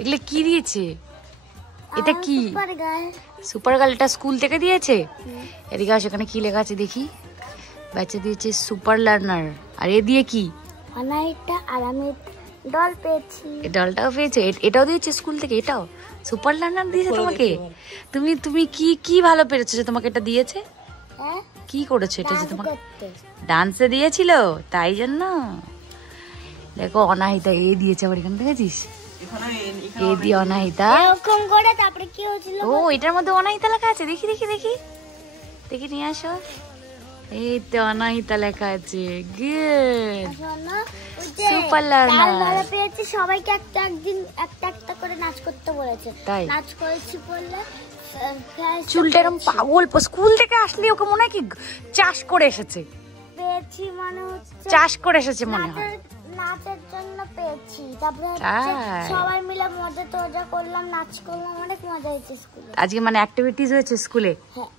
এগুলো কি দিয়েছে? এটা কি? Super girl. এটা স্কুল থেকে দিয়েছে? এদিকে আসো, এখানে কি লেখা আছে দেখি। বাচ্চা দিয়েছে সুপার লার্নার। আর এ দিয়ে কি? অনাইটা। আর আমি ডল পেয়েছি। এই ডলটাও পেয়েছে? এটাও দিয়েছে স্কুল থেকে? এটাও সুপার লার্নার দিয়েছে তোমাকে? তুমি তুমি কি কি ভালো পেরেছো যে তোমাকে এটা দিয়েছে? হ্যাঁ, কি করেছো এটা যে তোমাকে? করতে। ডান্সে দিয়েছিল তাই জন্য। দেখো অনাহিতা এ দিয়েছে আবার, এখানে দেখেছিস? এ দিয়ে অনাহিতা। এরকম করে তারপরে কি হয়েছিল? ও এটার মধ্যে অনাহিতা লেখা আছে। দেখি দেখি দেখি দেখি, নিয়ে আসো। এই তো অনাহিতা লেখা আছে। গুড। Super learner. ভালো পেয়েছি। সবাইকে একদিন একটা করে নাচ করতে বলেছে। তাই নাচ করেছি বললে চুলটা এরকম পাগল। স্কুল থেকে আসলে ওকে মনে হয় কি চাষ করে এসেছে। পেয়েছি মানে হচ্ছে চাষ করে এসেছে মনে হয়। নাচের জন্য পেয়েছি। তারপরে সবাই মিলে মজা টজা করলাম, নাচ করলাম, অনেক মজা হয়েছে স্কুলে। আজকে মানে অ্যাক্টিভিটিস হয়েছে স্কুলে? হ্যাঁ।